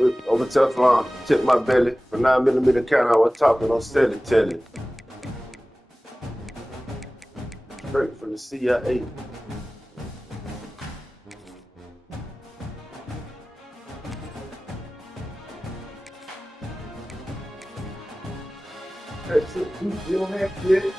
Over Teflon, tip my belly. For 9mm count, I was talking on steady telly. Straight from the CIA. That's it. You don't have shit.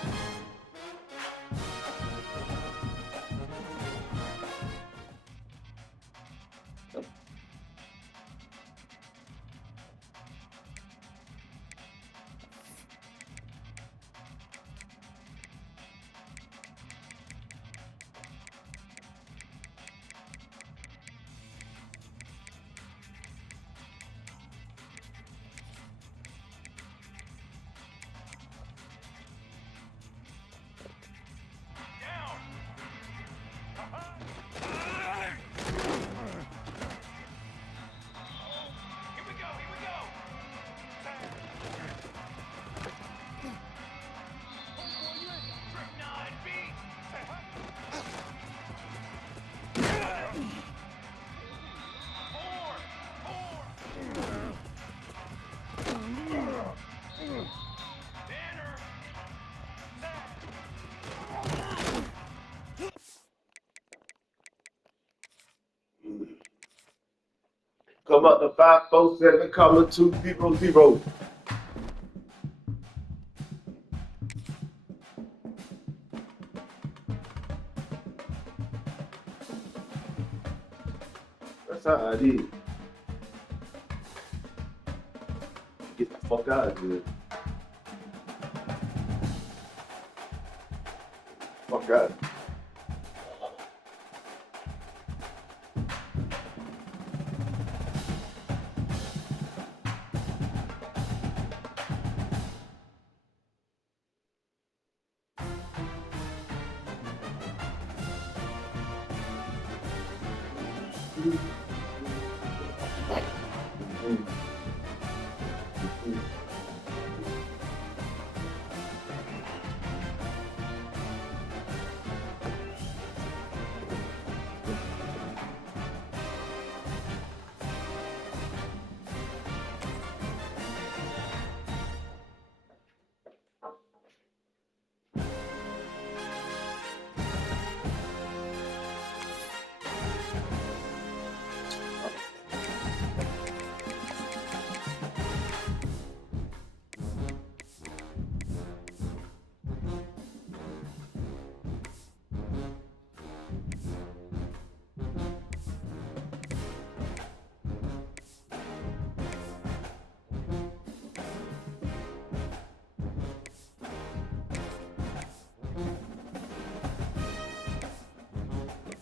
Come up to 547, comma 200. That's how I did. Get the fuck out of here. Fuck out.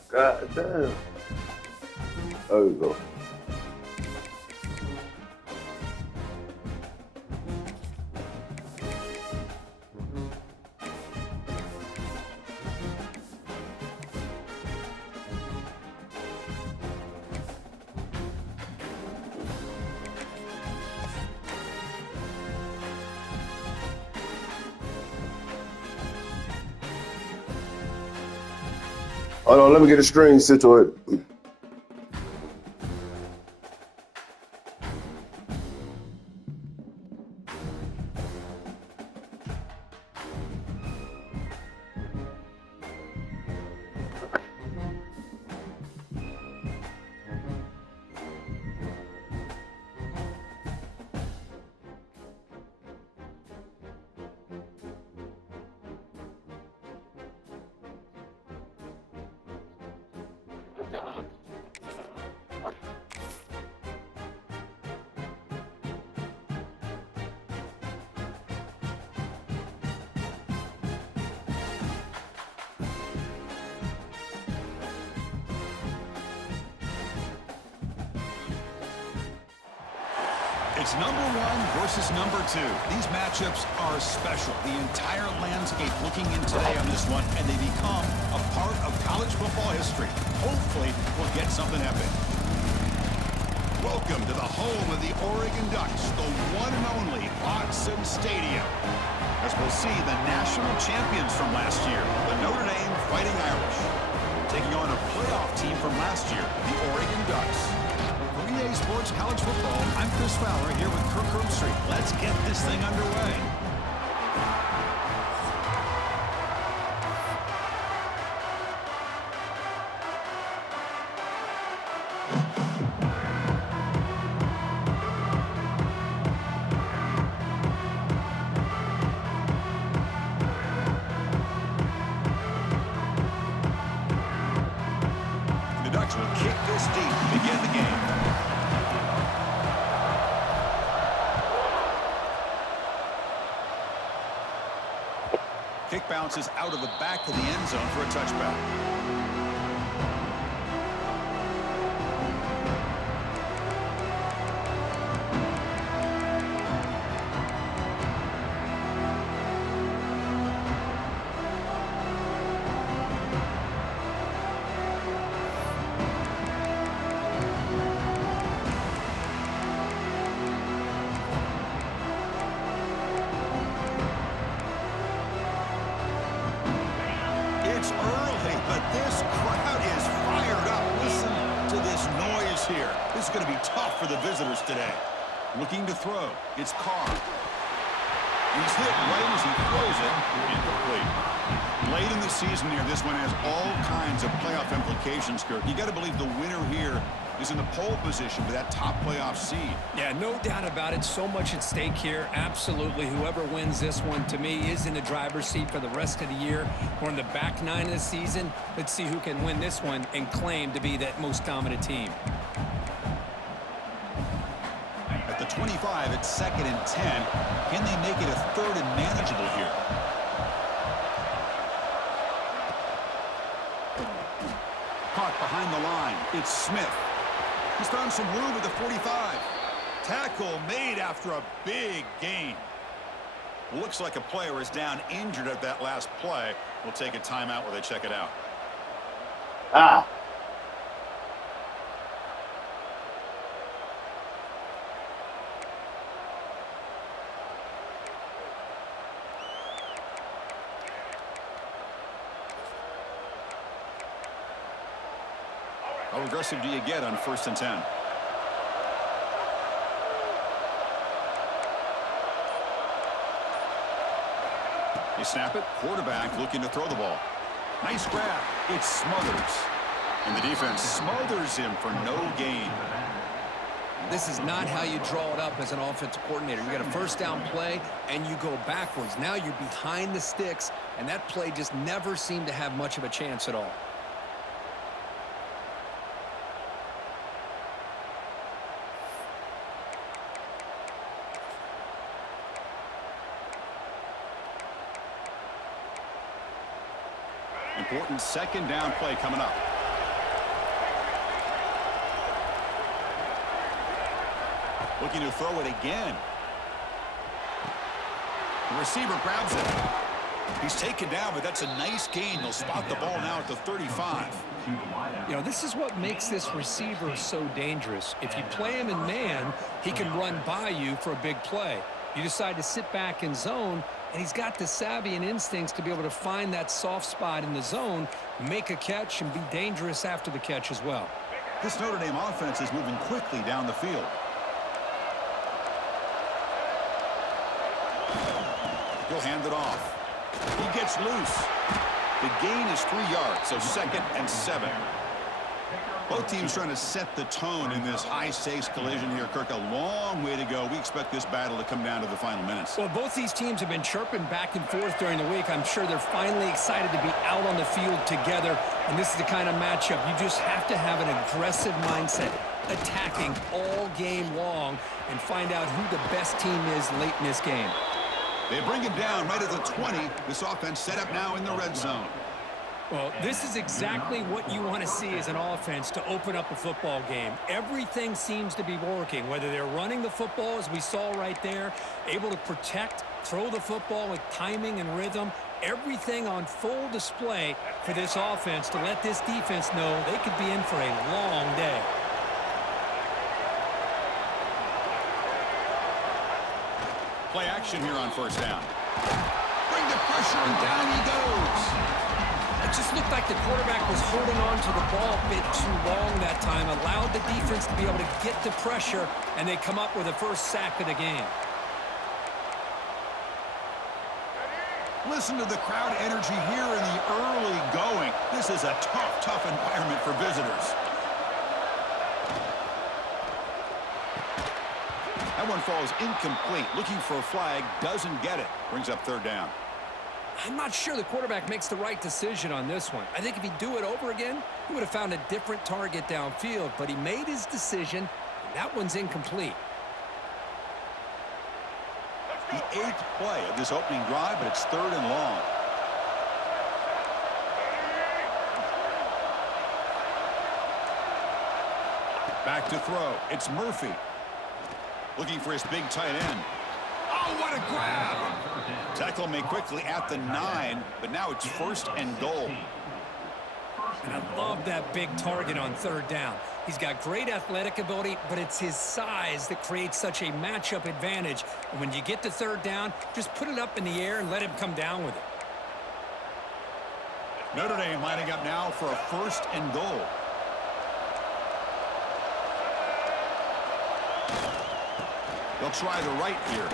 God damn. There we go. Hold on, let me get a string situated. It's number one versus number two. These matchups are special. The entire landscape looking in today on this one, and they become a part of college football history. Hopefully, we'll get something epic. Welcome to the home of the Oregon Ducks, the one and only Autzen Stadium. As we'll see the national champions from last year, the Notre Dame Fighting Irish, taking on a playoff team from last year, the Oregon Ducks. 3 EA Sports College Football. I'm Chris Fowler here with Kirk Herbstreit. Let's get this thing underway. The Ducks will kick this deep to begin the game. Kick bounces out of the back of the end zone for a touchback. It's early, but this crowd is fired up. Listen to this noise here. This is going to be tough for the visitors today. Looking to throw. It's Carr. He's hit right as he throws it. Incomplete. Late in the season here, this one has all kinds of playoff implications, Kirk. You got to believe the winner here is in the pole position for that top playoff seed. Yeah, no doubt about it. So much at stake here. Absolutely. Whoever wins this one, to me, is in the driver's seat for the rest of the year. We're in the back nine of the season. Let's see who can win this one and claim to be that most dominant team. At the 25, it's 2nd and 10. Can they make it a 3rd and manageable here? Caught behind the line. It's Smith. He's found some room at the 45. Tackle made after a big gain. Looks like a player is down injured at that last play. We'll take a timeout while they check it out. Ah. How aggressive do you get on 1st and 10? You snap it. Quarterback looking to throw the ball. Nice grab. It's Smothers. And the defense smothers him for no gain. This is not how you draw it up as an offensive coordinator. You got a first down play, and you go backwards. Now you're behind the sticks, and that play just never seemed to have much of a chance at all. Important 2nd down play coming up. Looking to throw it again. The receiver grabs it. He's taken down, but that's a nice gain. They'll spot the ball now at the 35. You know, this is what makes this receiver so dangerous. If you play him in man, he can run by you for a big play. You decide to sit back in zone, and he's got the savvy and instincts to be able to find that soft spot in the zone, make a catch, and be dangerous after the catch as well. This Notre Dame offense is moving quickly down the field. He'll hand it off. He gets loose. The gain is 3 yards, so 2nd and 7. Both teams trying to set the tone in this high-stakes collision here, Kirk. A long way to go. We expect this battle to come down to the final minutes. Well, both these teams have been chirping back and forth during the week. I'm sure they're finally excited to be out on the field together, and this is the kind of matchup you just have to have an aggressive mindset, attacking all game long, and find out who the best team is late in this game. They bring him down right at the 20. This offense set up now in the red zone. Well, this is exactly what you want to see as an offense to open up a football game. Everything seems to be working, whether they're running the football, as we saw right there, able to protect, throw the football with timing and rhythm, everything on full display for this offense to let this defense know they could be in for a long day. Play action here on 1st down. Bring the pressure, and down he goes. It just looked like the quarterback was holding on to the ball a bit too long that time, allowed the defense to be able to get the pressure, and they come up with the first sack of the game. Listen to the crowd energy here in the early going. This is a tough, tough environment for visitors. That one falls incomplete. Looking for a flag, doesn't get it. Brings up third down. I'm not sure the quarterback makes the right decision on this one. I think if he'd do it over again, he would have found a different target downfield, but he made his decision, and that one's incomplete. The 8th play of this opening drive, but it's 3rd and long. Back to throw. It's Murphy. Looking for his big tight end. Oh, what a grab! Tackle made quickly at the 9, but now it's 1st and goal. And I love that big target on 3rd down. He's got great athletic ability, but it's his size that creates such a matchup advantage. And when you get to 3rd down, just put it up in the air and let him come down with it. Notre Dame lining up now for a 1st and goal. They'll try the right here.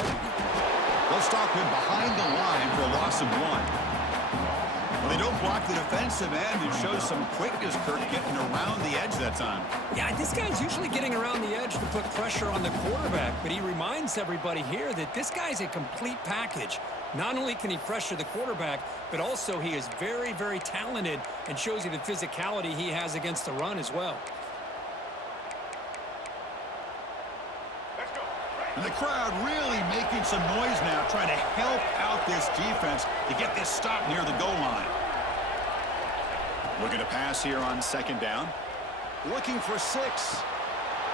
They'll stop him behind the line for a loss of 1. Well, they don't block the defensive end. It shows some quickness, Kirk, getting around the edge that time. Yeah, this guy's usually getting around the edge to put pressure on the quarterback, but he reminds everybody here that this guy's a complete package. Not only can he pressure the quarterback, but also he is very, very talented and shows you the physicality he has against the run as well. And the crowd really making some noise now, trying to help out this defense to get this stop near the goal line. Looking to pass here on 2nd down. Looking for 6.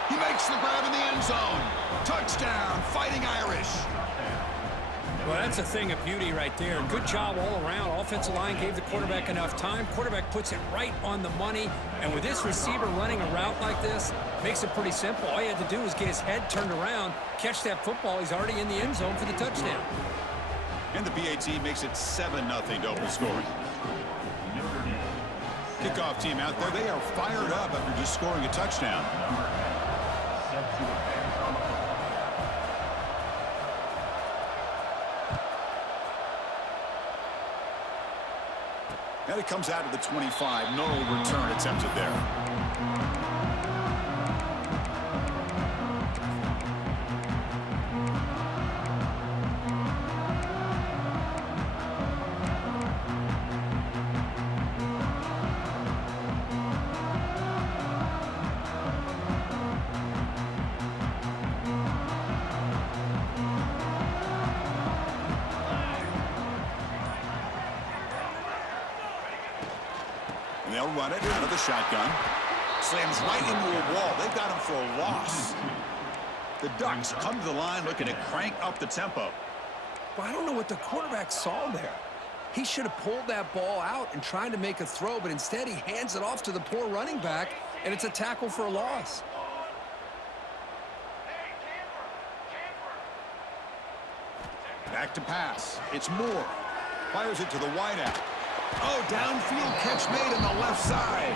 He makes the grab in the end zone. Touchdown, Fighting Irish. Well, that's a thing of beauty right there. Good job all around. Offensive line gave the quarterback enough time. Quarterback puts it right on the money. And with this receiver running a route like this, makes it pretty simple. All you had to do was get his head turned around, catch that football. He's already in the end zone for the touchdown. And the BAT makes it 7-0 to open scoring. Kickoff team out there. They are fired up after just scoring a touchdown. And it comes out of the 25. No return attempted there. And they'll run it out of the shotgun. Slams right into a wall. They've got him for a loss. The Ducks come to the line looking to crank up the tempo. Well, I don't know what the quarterback saw there. He should have pulled that ball out and tried to make a throw, but instead he hands it off to the poor running back, and it's a tackle for a loss. Back to pass. It's Moore. Fires it to the wideout. Oh, downfield catch made on the left side.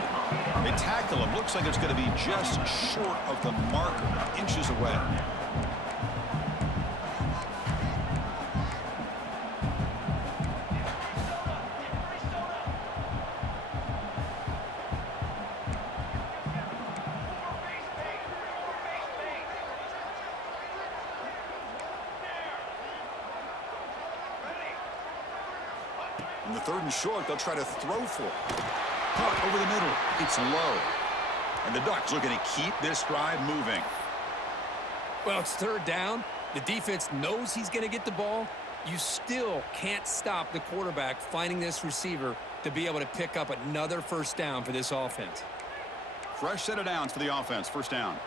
They tackle him. Looks like it's going to be just short of the marker, inches away. In the 3rd and short, they'll try to throw for it. Caught over the middle. It's low. And the Ducks looking to keep this drive moving. Well, it's 3rd down. The defense knows he's going to get the ball. You still can't stop the quarterback finding this receiver to be able to pick up another 1st down for this offense. Fresh set of downs for the offense. 1st down.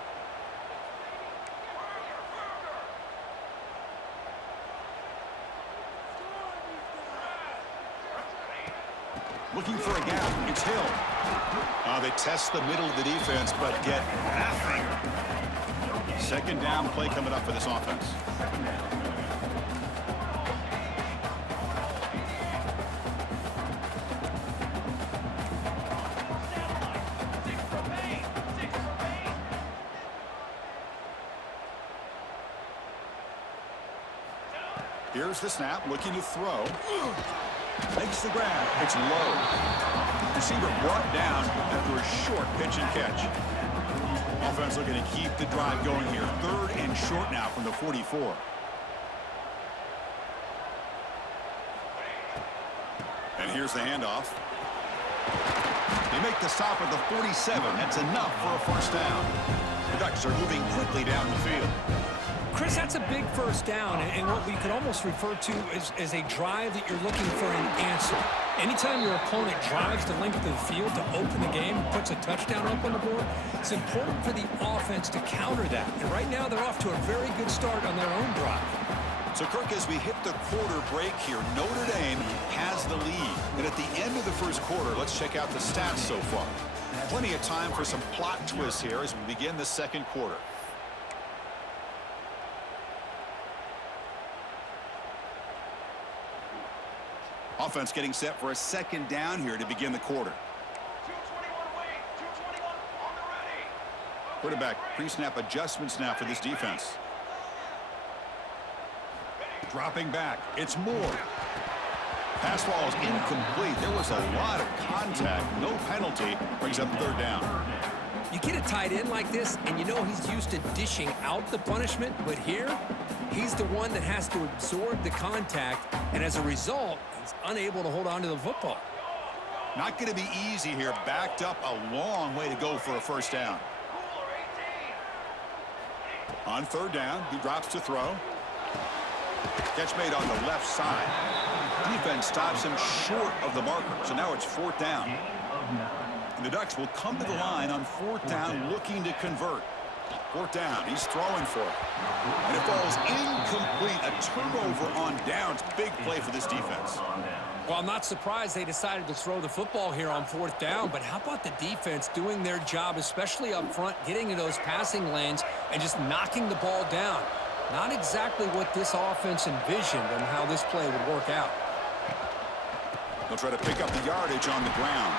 Looking for a gap. It's Hill. They test the middle of the defense, but get nothing. 2nd down play coming up for this offense. Here's the snap, looking to throw. Makes the grab. It's low. Receiver brought down after a short pitch and catch. Offense looking to keep the drive going here. 3rd and short now from the 44. And here's the handoff. They make the stop at the 47. That's enough for a first down. The Ducks are moving quickly down the field. Chris, that's a big first down, and what we could almost refer to as a drive that you're looking for an answer. Anytime your opponent drives the length of the field to open the game, puts a touchdown up on the board, it's important for the offense to counter that. And right now, they're off to a very good start on their own drive. So, Kirk, as we hit the quarter break here, Notre Dame has the lead. And at the end of the first quarter, let's check out the stats so far. Plenty of time for some plot twists here as we begin the second quarter. Offense getting set for a second down here to begin the quarter. 221 away, 221 on the ready. Quarterback pre-snap adjustments now for this defense. Dropping back. It's Moore. Pass ball is incomplete. There was a lot of contact. No penalty. Brings up 3rd down. You get a tight end like this, and you know he's used to dishing out the punishment, but here, he's the one that has to absorb the contact, and as a result, he's unable to hold on to the football. Not going to be easy here. Backed up a long way to go for a first down. On 3rd down, he drops to throw. Catch made on the left side. Defense stops him short of the marker, so now it's 4th down. And the Ducks will come to the line on 4th down looking to convert. 4th down, he's throwing for it. And it falls incomplete. A turnover on downs. Big play for this defense. Well, I'm not surprised they decided to throw the football here on 4th down, but how about the defense doing their job, especially up front, getting in those passing lanes and just knocking the ball down? Not exactly what this offense envisioned and how this play would work out. They'll try to pick up the yardage on the ground.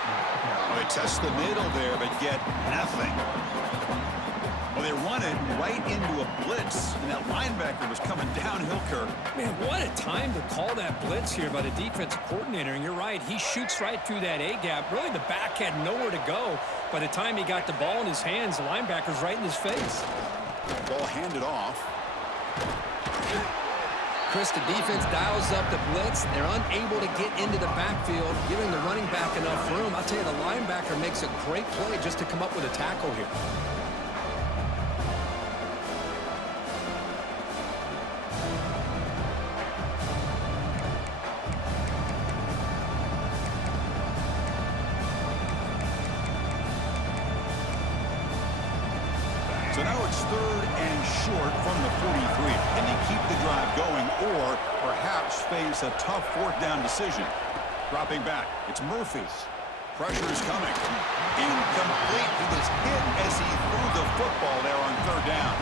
Well, they test the middle there, but get nothing. Well, they run it right into a blitz, and that linebacker was coming downhill, Kirk. Man, what a time to call that blitz here by the defensive coordinator. And you're right, he shoots right through that A-gap. Really, the back had nowhere to go. By the time he got the ball in his hands, the linebacker's right in his face. Ball handed off. Chris, the defense dials up the blitz. They're unable to get into the backfield, giving the running back enough room. I'll tell you, the linebacker makes a great play just to come up with a tackle here. So now it's 3rd and short from the 43. Can they keep the drive going or perhaps face a tough 4th down decision? Dropping back. It's Murphy. Pressure is coming. Incomplete. He was hit as he threw the football there on 3rd down.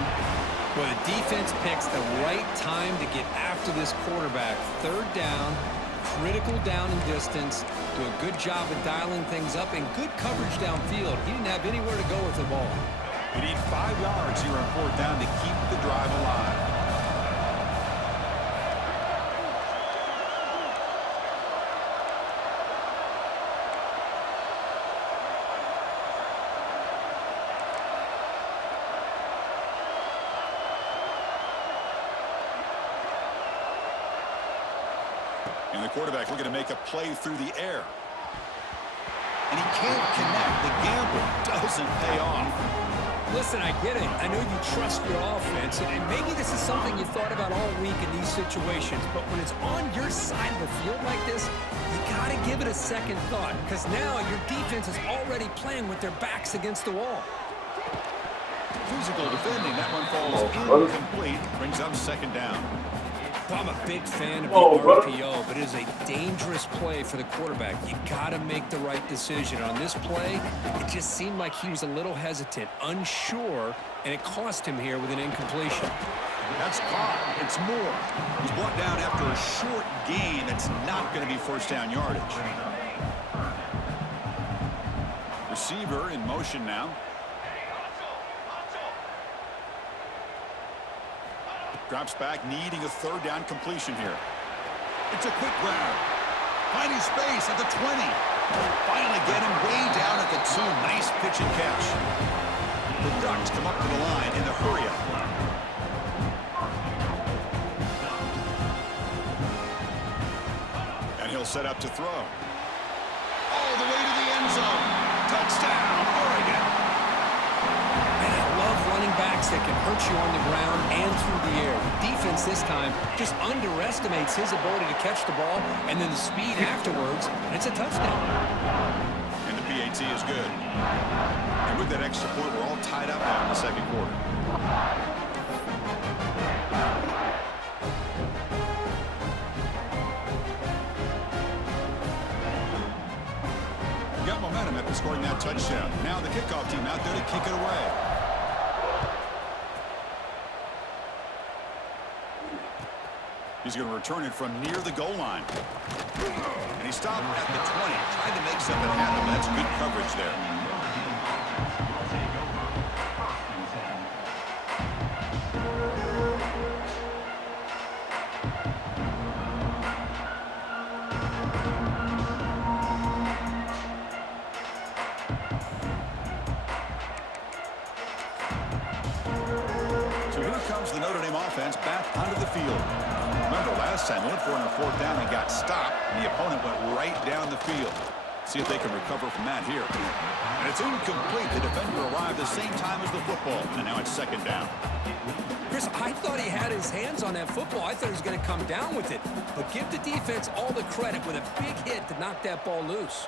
Well, the defense picks the right time to get after this quarterback. 3rd down, critical down and distance. Do a good job of dialing things up and good coverage downfield. He didn't have anywhere to go with the ball. You need 5 yards here on 4th down to keep the drive alive. And the quarterback looking to make a play through the air. And he can't connect. The gamble doesn't pay off. Listen, I get it. I know you trust your offense, and maybe this is something you thought about all week in these situations, but when it's on your side of the field like this, you got to give it a second thought, because now your defense is already playing with their backs against the wall. Physical defending. That one falls incomplete. Brings up 2nd down. Well, I'm a big fan of the RPO, but it is a dangerous play for the quarterback. You got to make the right decision. On this play, it just seemed like he was a little hesitant, unsure, and it cost him here with an incompletion. That's caught. It's Moore. He's brought down after a short gain. That's not going to be 1st down yardage. Receiver in motion now. Drops back, needing a third down completion here. It's a quick grab. Finding space at the 20. Finally get him way down at the 2. Nice pitch and catch. The Ducks come up to the line in the hurry-up. And he'll set up to throw. All the way to the end zone. Touchdown, Oregon. And I love running backs that can hurt you on the ground and through the air. The defense this time just underestimates his ability to catch the ball and then the speed afterwards, and it's a touchdown. And the PAT is good. And with that extra point, we're all tied up now in the second quarter. Got momentum after scoring that touchdown. Now the kickoff team out there to kick it away. He's going to return it from near the goal line. And he stopped at the 20, trying to make something happen. That's good coverage there. So here comes the Notre Dame offense back onto the field. Remember last time, they went for it on 4th down and got stopped, and the opponent went right down the field. See if they can recover from that here. And it's incomplete. The defender arrived the same time as the football, and now it's 2nd down. Chris, I thought he had his hands on that football. I thought he was going to come down with it. But give the defense all the credit with a big hit to knock that ball loose.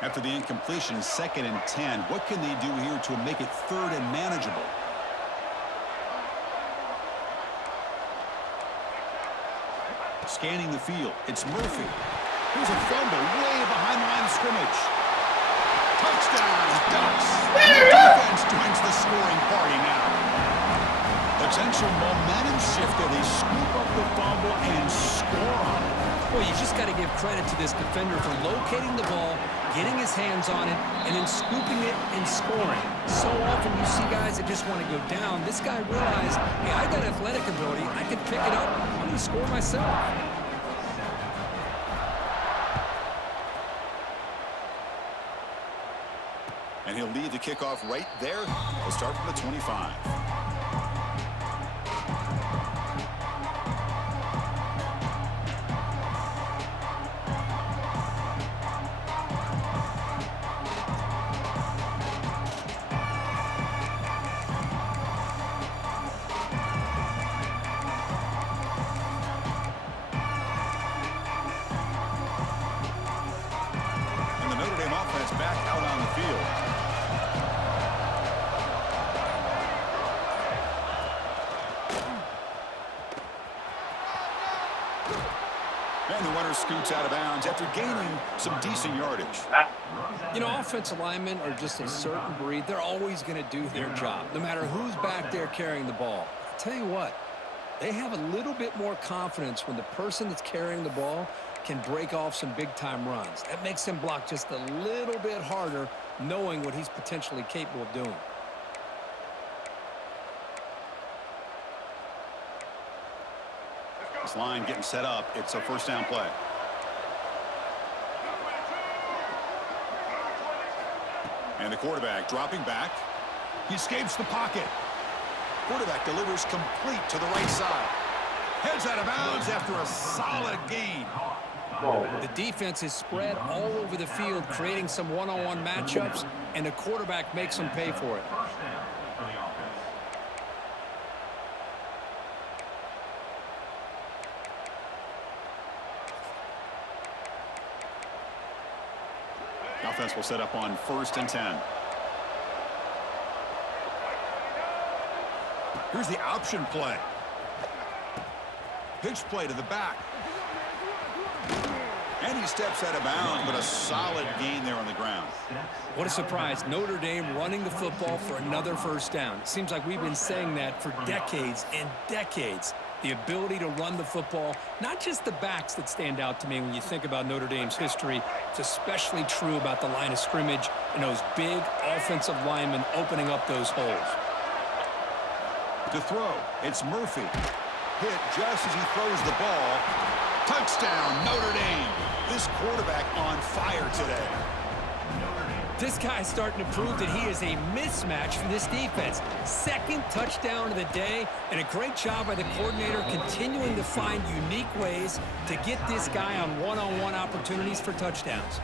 After the incompletion, 2nd and 10. What can they do here to make it 3rd and manageable? Scanning the field. It's Murphy. Here's a fumble way behind the line of scrimmage. Touchdown, Ducks. And the defense joins the scoring party now. Potential momentum shift there. They scoop up the fumble and score on it. Boy, you just got to give credit to this defender for locating the ball, getting his hands on it, and then scooping it and scoring. So often you see guys that just want to go down. This guy realized, hey, I got athletic ability. I can pick it up. I'm going to score myself. And he'll lead the kickoff right there. He'll start from the 25. And the Notre Dame offense back out on the field. And the runner scoots out of bounds after gaining some decent yardage. You know, offensive linemen are just a certain breed. They're always going to do their job, no matter who's back there carrying the ball. I'll tell you what, they have a little bit more confidence when the person that's carrying the ball can break off some big-time runs. That makes them block just a little bit harder, knowing what he's potentially capable of doing. This line getting set up. It's a 1st down play. And the quarterback dropping back. He escapes the pocket. Quarterback delivers complete to the right side. Heads out of bounds after a solid gain. The defense is spread all over the field, creating some one-on-one matchups, and the quarterback makes them pay for it. Offense will set up on 1st and 10. Here's the option play. Pitch play to the back. And he steps out of bounds, but a solid gain there on the ground. What a surprise. Notre Dame running the football for another 1st down. It seems like we've been saying that for decades and decades. the ability to run the football, not just the backs that stand out to me when you think about Notre Dame's history. It's especially true about the line of scrimmage and those big offensive linemen opening up those holes. To throw, it's Murphy. Hit just as he throws the ball. Touchdown, Notre Dame. This quarterback on fire today. This guy's starting to prove that he is a mismatch for this defense. Second touchdown of the day, and a great job by the coordinator continuing to find unique ways to get this guy on one-on-one opportunities for touchdowns.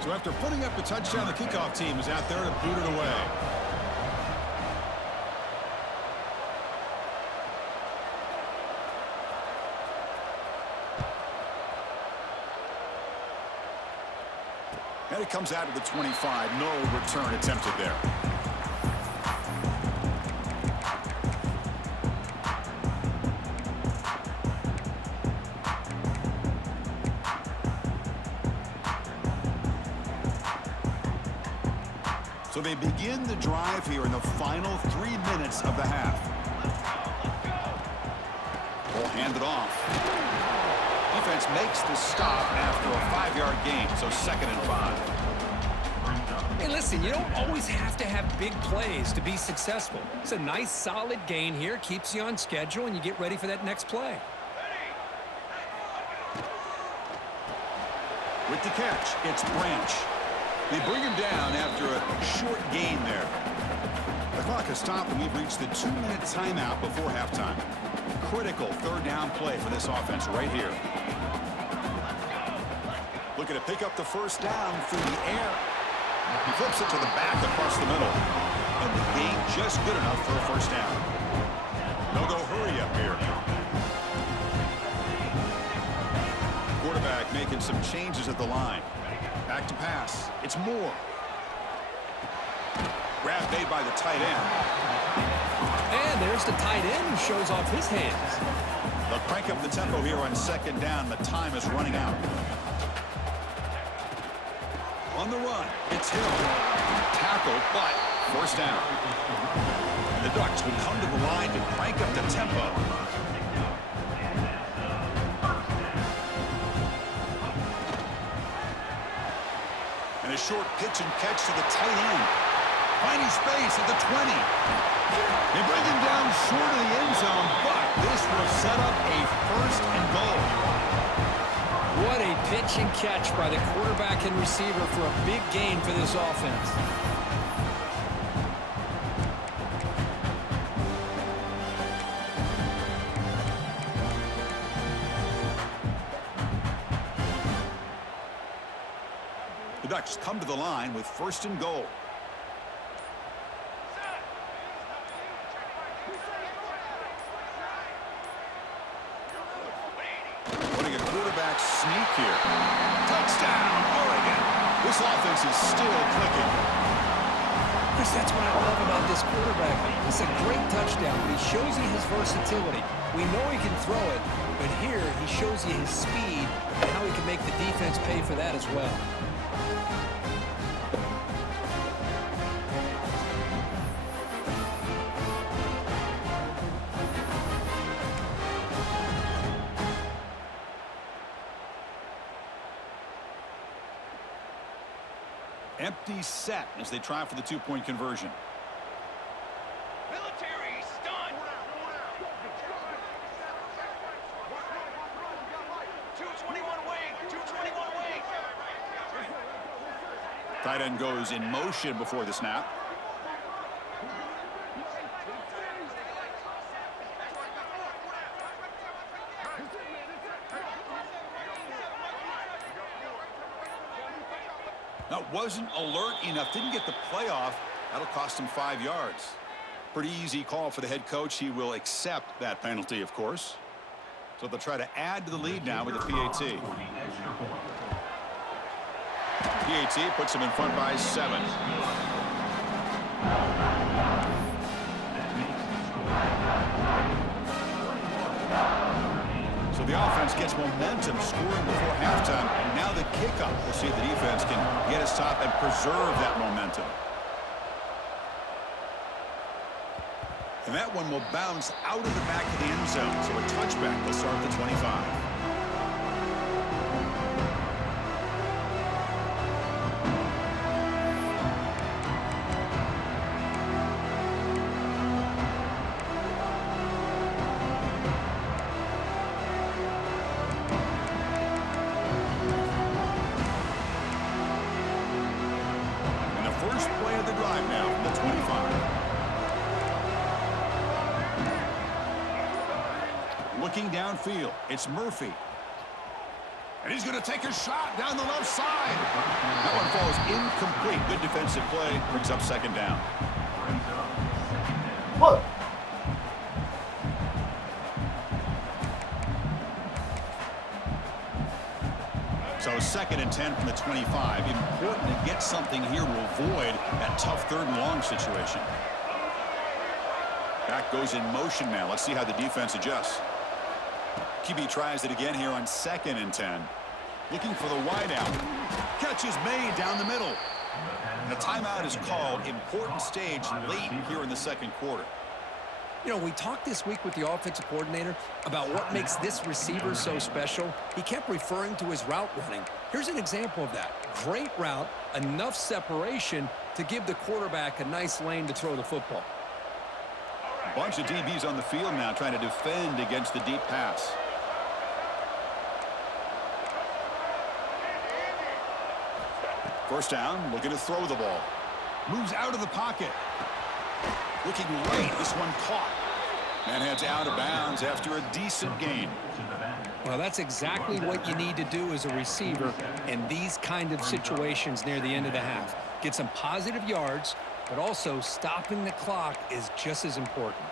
So after putting up the touchdown, the kickoff team is out there to boot it away. And it comes out to the 25. No return attempted there. So they begin the drive here in the final 3 minutes of the half. Ball handed off. Defense makes the stop after a 5-yard gain, so 2nd and 5. Hey, listen, you don't always have to have big plays to be successful. It's a nice, solid gain here, keeps you on schedule, and you get ready for that next play. With the catch, it's Branch. They bring him down after a short gain there. The clock has stopped, and we've reached the 2-minute timeout before halftime. Critical 3rd down play for this offense right here. Looking to pick up the 1st down through the air. He flips it to the back across the middle. And the gain just good enough for a 1st down. No-go hurry up here. Quarterback making some changes at the line. Back to pass. It's Moore. Grab made by the tight end. And there's the tight end who shows off his hands. They'll crank up the tempo here on 2nd down. The time is running out. On the run, it's Hill. Tackle, but 1st down. And the Ducks will come to the line to crank up the tempo. And a short pitch and catch to the tight end. Finding space at the 20. They bring him down short of the end zone, but this will set up a 1st and goal. What a pitch and catch by the quarterback and receiver for a big gain for this offense. The Ducks come to the line with 1st and goal. Putting a quarterback sneak here. Touchdown, Oregon. This offense is still clicking. Chris, that's what I love about this quarterback. It's a great touchdown, but he shows you his versatility. We know he can throw it, but here he shows you his speed and how he can make the defense pay for that as well. Empty set as they try for the 2-point conversion. Military stunt. 221 wing. 221 wing. Tight end goes in motion before the snap. That wasn't alert enough. Didn't get the play off. That'll cost him 5 yards. Pretty easy call for the head coach. He will accept that penalty, of course. So they'll try to add to the lead now with the PAT. PAT puts him in front by 7. So The offense gets momentum scoring before halftime. Now the kickoff. We'll see if the defense can get his top and preserve that momentum. And that one will bounce out of the back of the end zone. So a touchback will start at the 25. Looking downfield, it's Murphy. And he's going to take a shot down the left side. That one falls incomplete. Good defensive play. Brings up second down. What? So second and 10 from the 25. Important to get something here to avoid that tough third and long situation. Back goes in motion now. Let's see how the defense adjusts. QB tries it again here on second and 10. Looking for the wideout. Catch is made down the middle. And a timeout is called. Important stage late here in the second quarter. You know, we talked this week with the offensive coordinator about what makes this receiver so special. He kept referring to his route running. Here's an example of that. Great route, enough separation to give the quarterback a nice lane to throw the football. A bunch of DBs on the field now trying to defend against the deep pass. First down, looking to throw the ball. Moves out of the pocket. Looking right, this one caught. And heads out of bounds after a decent gain. Well, that's exactly what you need to do as a receiver in these kind of situations near the end of the half. Get some positive yards, but also stopping the clock is just as important.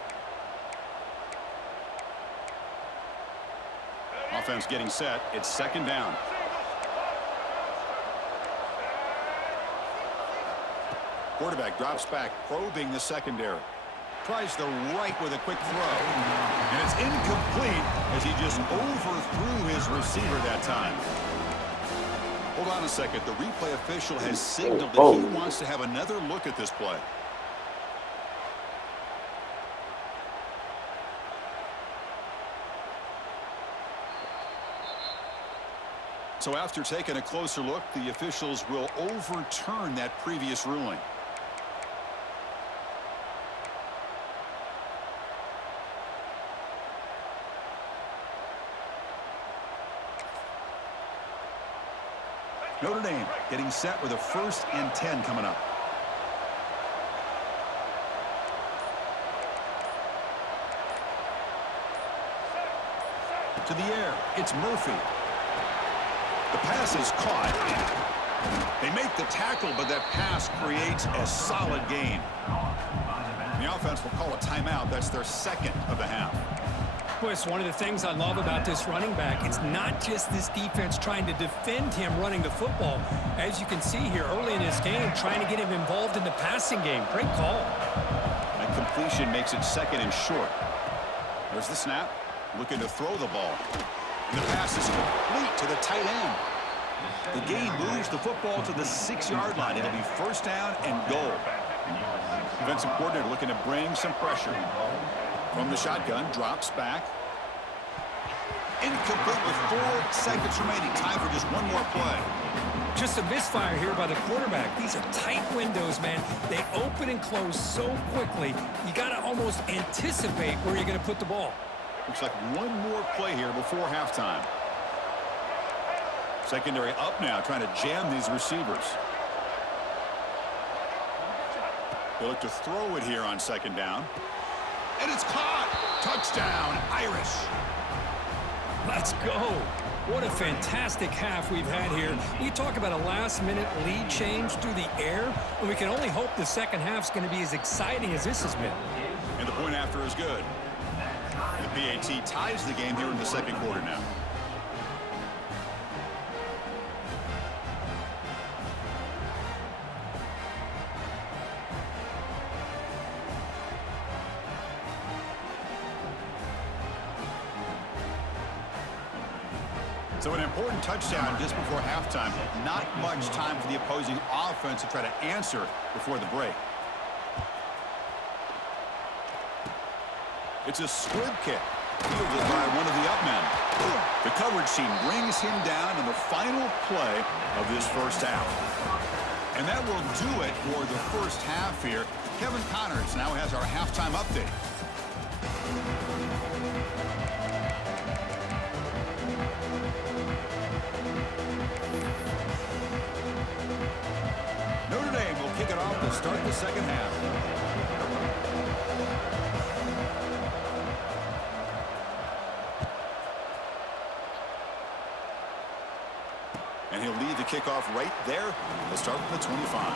Offense getting set. It's second down. Quarterback drops back, probing the secondary. Tries the right with a quick throw. And it's incomplete as he just overthrew his receiver that time. Hold on a second. The replay official has signaled that he wants to have another look at this play. So after taking a closer look, the officials will overturn that previous ruling. Notre Dame getting set with a 1st and 10 coming up. To the air, it's Murphy. The pass is caught. They make the tackle, but that pass creates a solid gain. The offense will call a timeout. That's their second of the half. Boy, it's one of the things I love about this running back. It's not just this defense trying to defend him running the football. As you can see here early in this game, trying to get him involved in the passing game. Great call. That completion makes it second and short. There's the snap. Looking to throw the ball. And the pass is complete to the tight end. The gain moves the football to the 6-yard line. It'll be first down and goal. Defensive coordinator looking to bring some pressure. From the shotgun, drops back. Incomplete with 4 seconds remaining. Time for just one more play. Just a misfire here by the quarterback. These are tight windows, man. They open and close so quickly. You got to almost anticipate where you're going to put the ball. Looks like one more play here before halftime. Secondary up now, trying to jam these receivers. They look to throw it here on second down. And it's caught. Touchdown, Irish. Let's go. What a fantastic half we've had here. You talk about a last-minute lead change through the air, and we can only hope the second half's going to be as exciting as this has been. And the point after is good. The PAT ties the game here in the second quarter now. So an important touchdown just before halftime. Not much time for the opposing offense to try to answer before the break. It's a squib kick, fielded by one of the up men. The coverage team brings him down in the final play of this first half. And that will do it for the first half here. Kevin Connors now has our halftime update. Notre Dame will kick it off to start the second half. And he'll lead the kickoff right there. They'll start from the 25.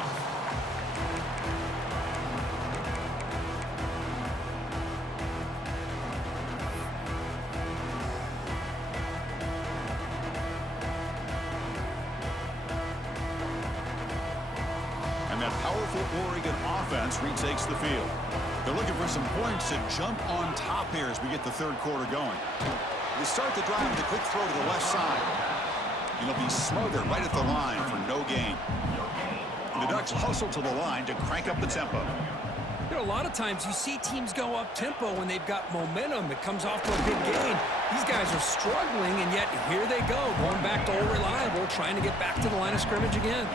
And that powerful Oregon offense retakes the field. They're looking for some points to jump on top here as we get the third quarter going. They start the drive with a quick throw to the left side. It'll be smothered right at the line for no gain. The Ducks hustle to the line to crank up the tempo. You know, a lot of times you see teams go up-tempo when they've got momentum. It comes off to a big gain. These guys are struggling, and yet here they go, going back to old reliable, trying to get back to the line of scrimmage again.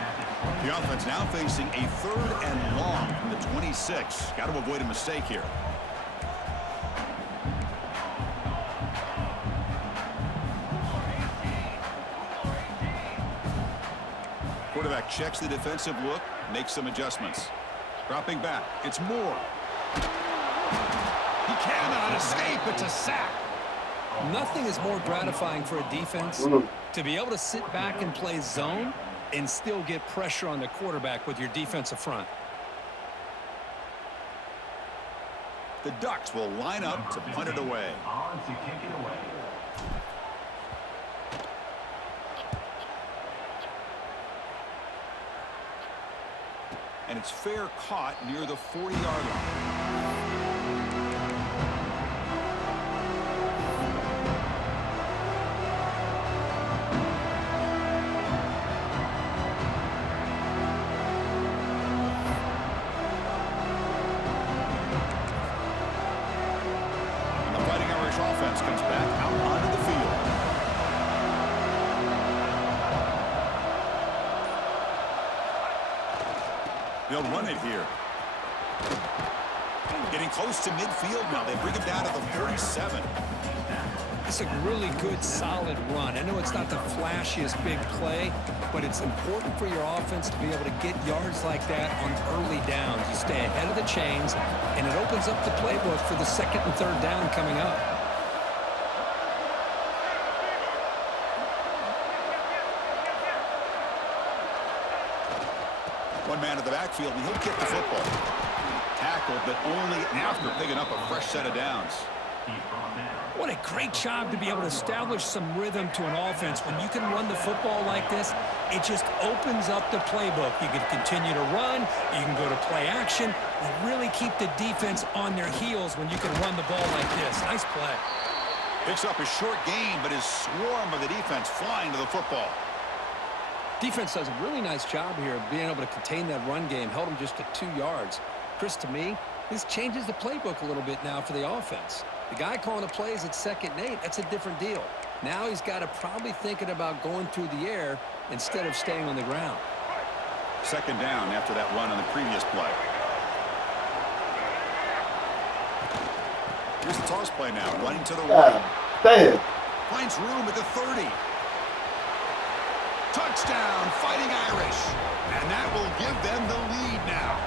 The offense now facing a 3rd and long from the 26. Got to avoid a mistake here. Quarterback checks the defensive look, makes some adjustments. Dropping back, it's Moore. He cannot escape. It's a sack. Nothing is more gratifying for a defense to be able to sit back and play zone and still get pressure on the quarterback with your defensive front. The Ducks will line up to punt it away. And it's fair caught near the 40-yard line. And the Fighting Irish offense comes back out onto the field. They'll run it here. Getting close to midfield now. They bring him down to the 47. It's a really good, solid run. I know it's not the flashiest big play, but it's important for your offense to be able to get yards like that on early downs. You stay ahead of the chains, and it opens up the playbook for the 2nd and 3rd down coming up. One man in the backfield, and he'll get the football. Tackled, but only after picking up a fresh set of downs. What a great job to be able to establish some rhythm to an offense. When you can run the football like this, it just opens up the playbook. You can continue to run. You can go to play action. You really keep the defense on their heels when you can run the ball like this. Nice play. Picks up a short gain, but his swarm of the defense flying to the football. Defense does a really nice job here of being able to contain that run game. Held them just to 2 yards. Chris, to me, this changes the playbook a little bit now for the offense. The guy calling the plays at 2nd and 8, that's a different deal. Now he's got to probably thinking about going through the air instead of staying on the ground. 2nd down after that run on the previous play. Here's the toss play now, running to the right. Damn. Finds room at the 30. Touchdown, Fighting Irish. And that will give them the lead now.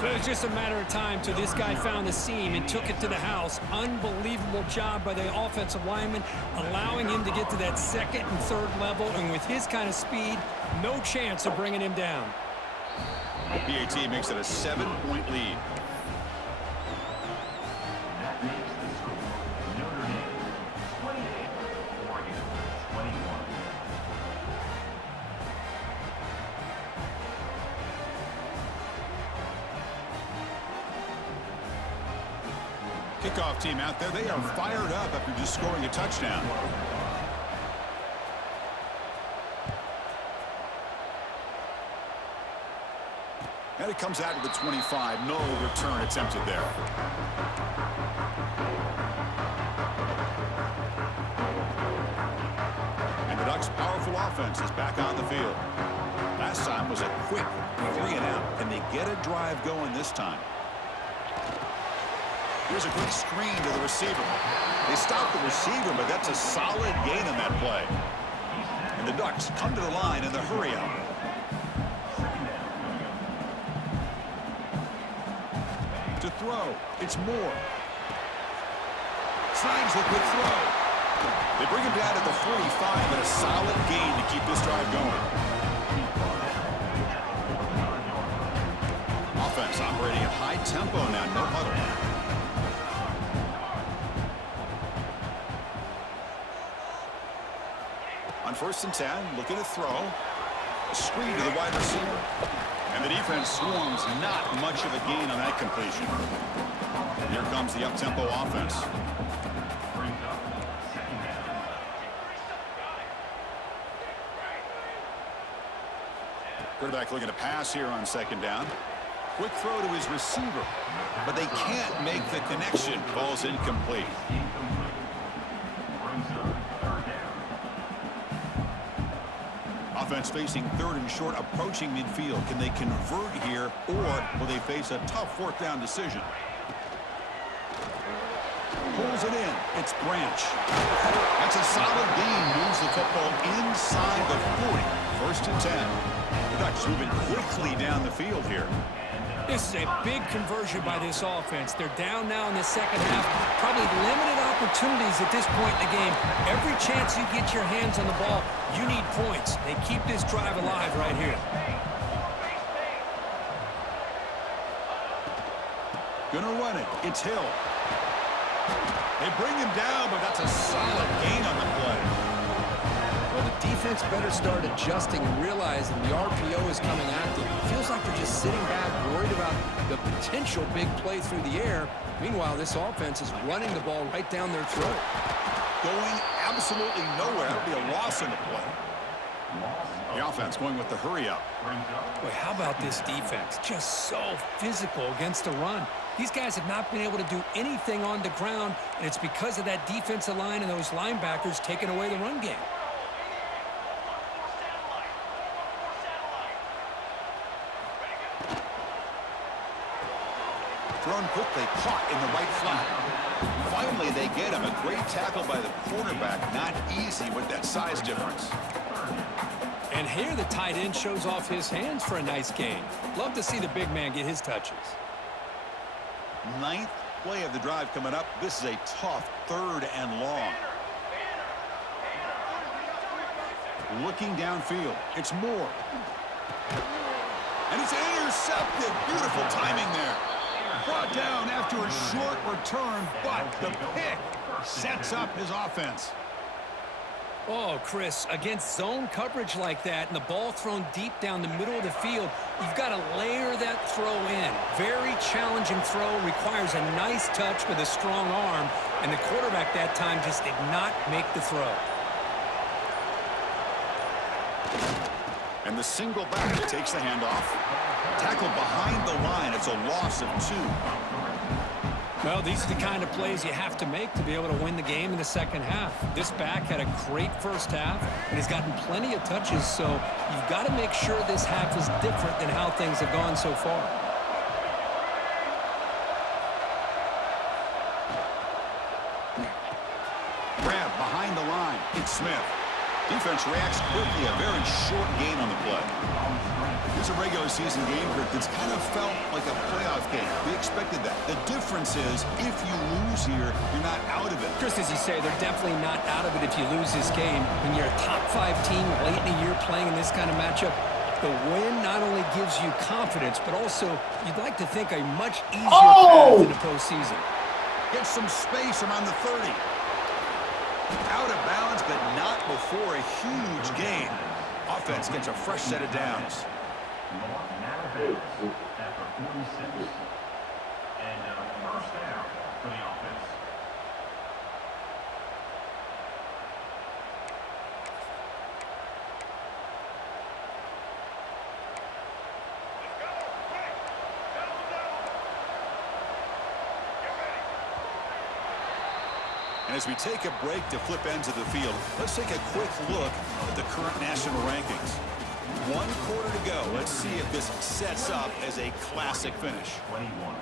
It was just a matter of time till this guy found the seam and took it to the house. Unbelievable job by the offensive lineman, allowing him to get to that 2nd and 3rd level. And with his kind of speed, no chance of bringing him down. PAT makes it a 7-point lead. Kickoff team out there, they are fired up after just scoring a touchdown. And it comes out to the 25. No return attempted there. And the Ducks' powerful offense is back on the field. Last time was a quick 3-and-out. Can they get a drive going this time? Here's a quick screen to the receiver. They stop the receiver, but that's a solid gain on that play. And the Ducks come to the line in the hurry-up. To throw, it's Moore. Slimes the quick throw. They bring him down at the 45, and a solid gain to keep this drive going. Offense operating at high tempo now, no huddle. On 1st and 10, looking to throw. A screen to the wide receiver. And the defense swarms, not much of a gain on that completion. Here comes the up-tempo offense. Quarterback looking to pass here on 2nd down. Quick throw to his receiver. But they can't make the connection. Ball's incomplete. Offense facing 3rd and short, approaching midfield. Can they convert here, or will they face a tough 4th down decision? Pulls it in. It's Branch. That's a solid gain. Moves the football inside the 40. 1st and 10. The Ducks moving quickly down the field here. This is a big conversion by this offense. They're down now in the 2nd half. Probably limited opportunities at this point in the game. Every chance you get your hands on the ball, you need points. They keep this drive alive right here. Gonna run it. It's Hill. They bring him down, but that's a solid gain on the play. Well, the defense better start adjusting and realizing the RPO is coming at them. It feels like they're just sitting back, worried about the potential big play through the air. Meanwhile, this offense is running the ball right down their throat. Going absolutely nowhere. That would be a loss in the play. The offense going with the hurry-up. Boy, how about this defense? Just so physical against the run. These guys have not been able to do anything on the ground, and it's because of that defensive line and those linebackers taking away the run game. Thrown quickly, caught in the right flat. Finally, they get him. A great tackle by the quarterback. Not easy with that size difference. And here the tight end shows off his hands for a nice gain. Love to see the big man get his touches. 9th play of the drive coming up. This is a tough 3rd and long. Looking downfield. It's Moore. And it's intercepted. Beautiful timing there. Brought down after a short return, but the pick sets up his offense. Oh, Chris, against zone coverage like that and the ball thrown deep down the middle of the field, you've got to layer that throw in. Very challenging throw, requires a nice touch with a strong arm, and the quarterback that time just did not make the throw. And the single back takes the handoff. Tackled behind the line. It's a loss of 2. Well, these are the kind of plays you have to make to be able to win the game in the 2nd half. This back had a great 1st half and has gotten plenty of touches, so you've got to make sure this half is different than how things have gone so far. Grab behind the line. It's Smith. Defense reacts quickly. A very short gain on the play. Here's a regular season game that's kind of felt like a playoff game. We expected that. The difference is if you lose here, you're not out of it. Just as you say, they're definitely not out of it if you lose this game. When you're a top 5 team late in the year playing in this kind of matchup, the win not only gives you confidence, but also you'd like to think a much easier path in the postseason. Get some space around the 30. Out of bounds, but not before a huge gain. Offense gets a fresh set of downs. After 46, and 1st down for the offense. And as we take a break to flip ends of the field, let's take a quick look at the current national rankings. 1 quarter to go. Let's see if this sets up as a classic finish. 21.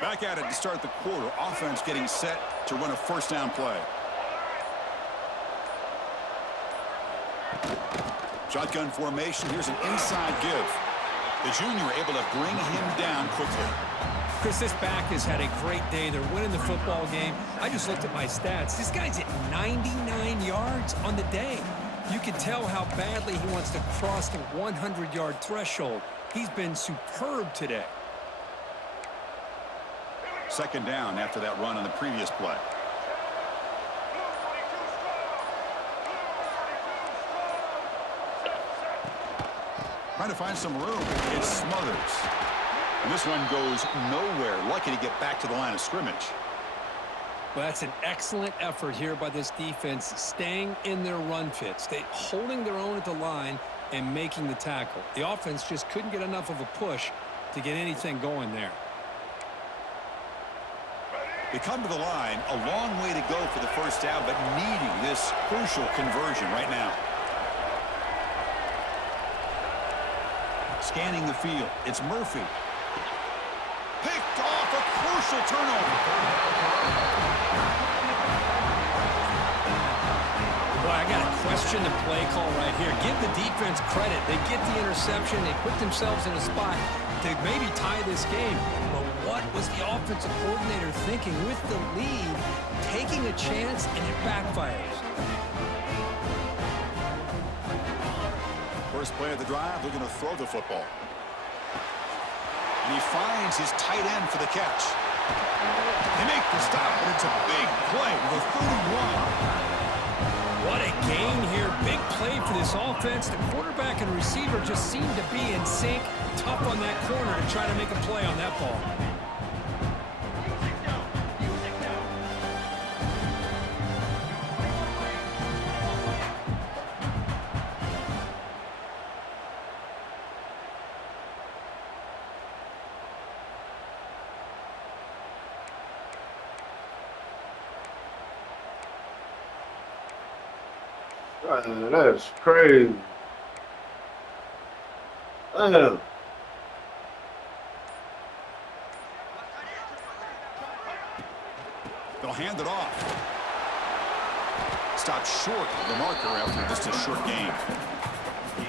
Back at it to start the quarter. Offense getting set to run a first down play. Shotgun formation. Here's an inside give. The junior able to bring him down quickly. Chris, this back has had a great day. They're winning the football game. I just looked at my stats. This guy's at 99 yards on the day. You can tell how badly he wants to cross the 100-yard threshold. He's been superb today. Second down after that run on the previous play. Trying to find some room. It smothers. And this one goes nowhere. Lucky to get back to the line of scrimmage. Well, that's an excellent effort here by this defense, staying in their run fits. They holding their own at the line and making the tackle. The offense just couldn't get enough of a push to get anything going there. They come to the line, a long way to go for the first down, but needing this crucial conversion right now. Scanning the field, it's Murphy. Picked off, a crucial turnover. Boy, I got to question the play call right here. Give the defense credit. They get the interception. They put themselves in a spot to maybe tie this game. But what was the offensive coordinator thinking with the lead, taking a chance, and it backfires? First play of the drive, they're going to throw the football. And he finds his tight end for the catch. They make the stop, but it's a big play with a 31. What a gain here. Big play for this offense. The quarterback and receiver just seem to be in sync. Tough on that corner to try to make a play on that ball. Man, that's crazy. Damn. They'll hand it off. Stopped short of the marker after just a short game.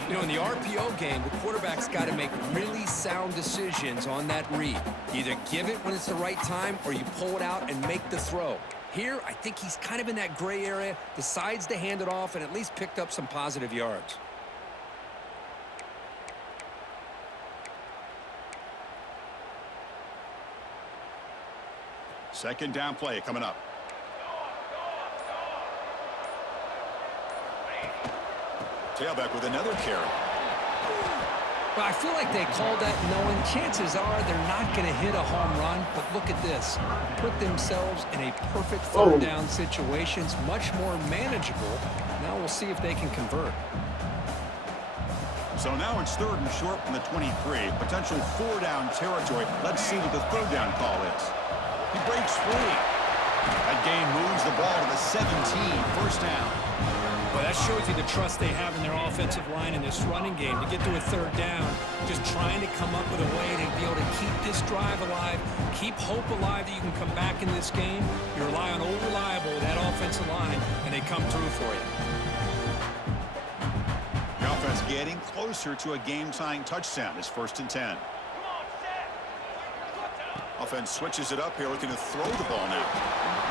You know, in the RPO game, the quarterback's got to make really sound decisions on that read. Either give it when it's the right time or you pull it out and make the throw. Here, I think he's kind of in that gray area, decides to hand it off and at least picked up some positive yards. Second down play coming up. Tailback with another carry. Well, I feel like they called that knowing chances are they're not going to hit a home run, but look at this. Put themselves in a perfect third down situation. It's much more manageable. Now we'll see if they can convert. So now it's third and short from the 23. Potential 4-down territory. Let's see what the third down call is. He breaks free. That gain moves the ball to the 17. First down. Well, that shows you the trust they have in their offensive line in this running game to get to a third down, just trying to come up with a way to be able to keep this drive alive, keep hope alive that you can come back in this game. You rely on Old Reliable, that offensive line, and they come through for you. The offense getting closer to a game-tying touchdown. It's 1st and 10. Offense switches it up here, looking to throw the ball now.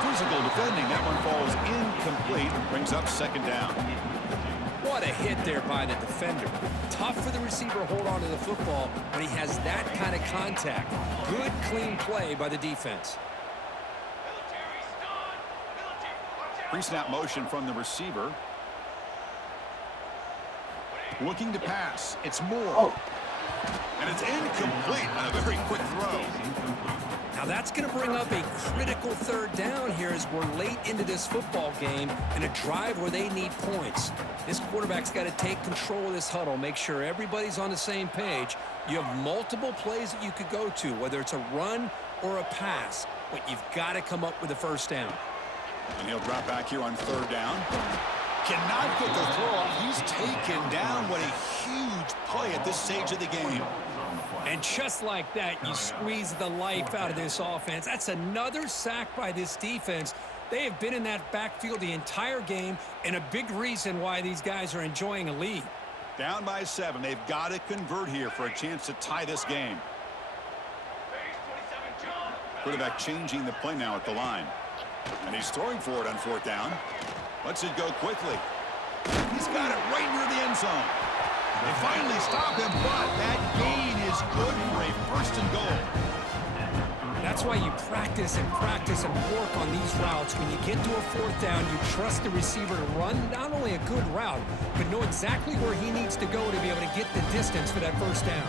Physical defending. That one falls incomplete. Brings up second down. What a hit there by the defender. Tough for the receiver to hold on to the football when he has that kind of contact. Good, clean play by the defense. Pre-snap motion from the receiver. Looking to pass. It's Moore. And it's incomplete on a very quick throw. Now that's going to bring up a critical third down here as we're late into this football game in a drive where they need points. This quarterback's got to take control of this huddle, make sure everybody's on the same page. You have multiple plays that you could go to, whether it's a run or a pass, but you've got to come up with a first down. And he'll drop back here on third down. Cannot get the throw off. He's taken down. What a huge play at this stage of the game. And just like that, you squeeze the life out of this offense. That's another sack by this defense. They have been in that backfield the entire game, and a big reason why these guys are enjoying a lead. Down by 7. They've got to convert here for a chance to tie this game. Quarterback changing the play now at the line. And he's throwing for it on fourth down. Lets it go quickly. He's got it right near the end zone. They finally stop him, but that gain is good for a first and goal. That's why you practice and work on these routes. When you get to a fourth down, you trust the receiver to run not only a good route, but know exactly where he needs to go to be able to get the distance for that first down.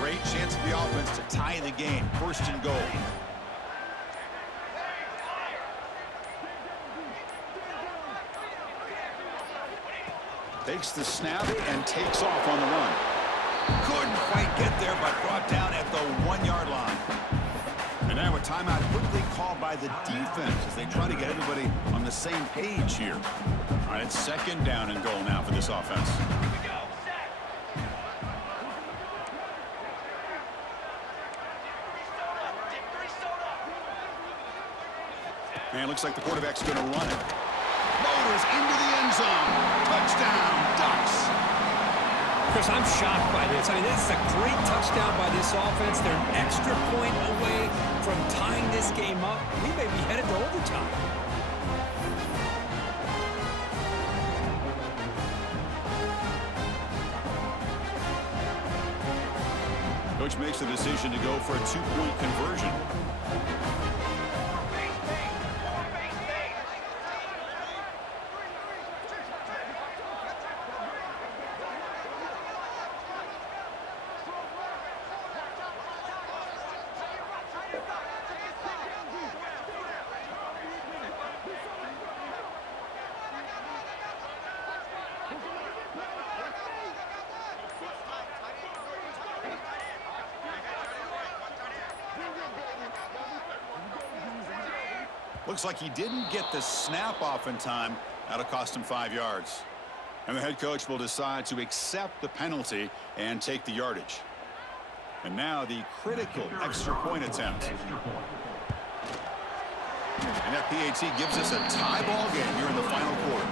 Great chance for the offense to tie the game. First and goal. Takes the snap and takes off on the run. Couldn't quite get there, but brought down at the 1-yard line. And now a timeout quickly called by the defense as they try to get everybody on the same page here. All right, it's second down and goal now for this offense. And it looks like the quarterback's going to run it. Motors into the end zone. Touchdown, Ducks. Chris, I'm shocked by this. I mean, this is a great touchdown by this offense. They're an extra point away from tying this game up. We may be headed to overtime. Coach makes the decision to go for a 2-point conversion. Looks like he didn't get the snap off in time. That'll cost him 5 yards. And the head coach will decide to accept the penalty and take the yardage. And now the critical extra point attempt. And that PAT gives us a tie ball game here in the final quarter.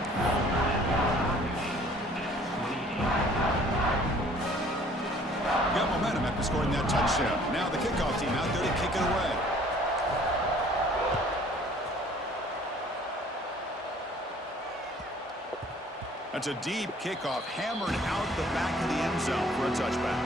Got momentum after scoring that touchdown. Now the kickoff team out there to kick it away. That's a deep kickoff, hammered out the back of the end zone for a touchback.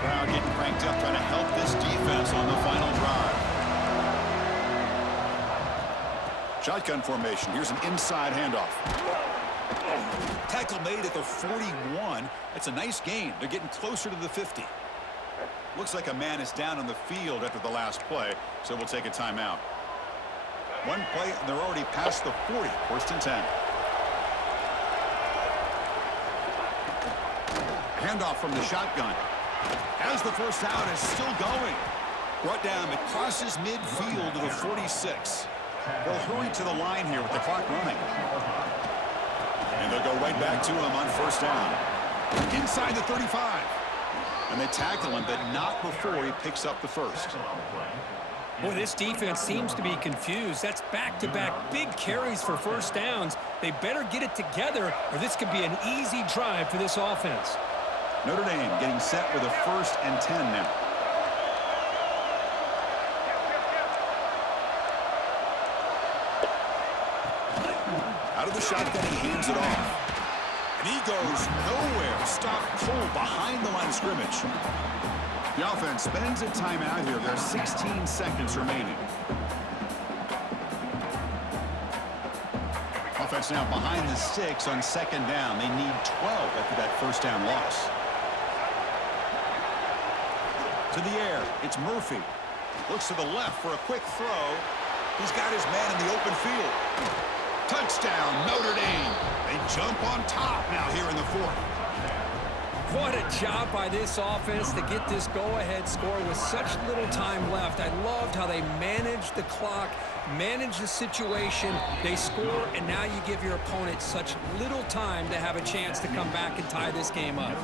Crowd getting cranked up, trying to help this defense on the final drive. Shotgun formation. Here's an inside handoff. Tackle made at the 41. That's a nice gain. They're getting closer to the 50. Looks like a man is down on the field after the last play, so we'll take a timeout. One play, and they're already past the 40. First and 10. Handoff from the shotgun. As the first down is still going. Brought down, it crosses midfield to the 46. They'll hurry to the line here with the clock running. And they'll go right back to him on first down. Inside the 35. And they tackle him, but not before he picks up the first. Boy, this defense seems to be confused. That's back-to-back big carries for first downs. They better get it together, or this could be an easy drive for this offense. Notre Dame getting set with a 1st and 10 now. Out of the shotgun, he hands it off. And he goes nowhere. Stopped cold behind the line of scrimmage. The offense spends a timeout here. There's 16 seconds remaining. Offense now behind the sticks on second down. They need 12 after that first down loss. To the air, it's Murphy. Looks to the left for a quick throw. He's got his man in the open field. Touchdown, Notre Dame. They jump on top now here in the fourth. What a job by this offense to get this go-ahead score with such little time left. I loved how they managed the clock, managed the situation. They score, and now you give your opponent such little time to have a chance to come back and tie this game up.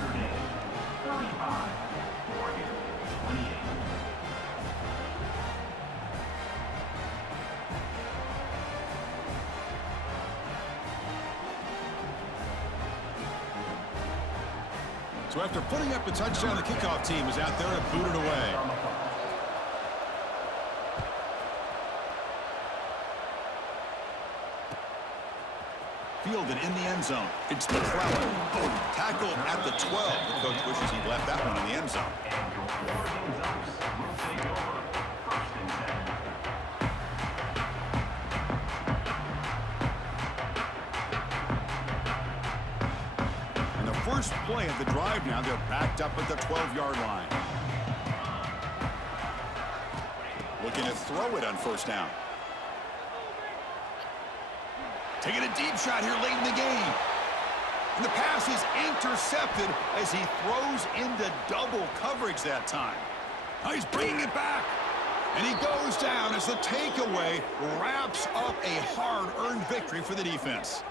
So after putting up the touchdown, the kickoff team is out there to boot it away. Fielded in the end zone. It's McClellan. Tackled at the 12. The coach wishes he'd left that one in the end zone. First play of the drive now. They're backed up at the 12-yard line. Looking to throw it on first down. Taking a deep shot here late in the game. And the pass is intercepted as he throws into double coverage that time. Now he's bringing it back. And he goes down as the takeaway wraps up a hard-earned victory for the defense.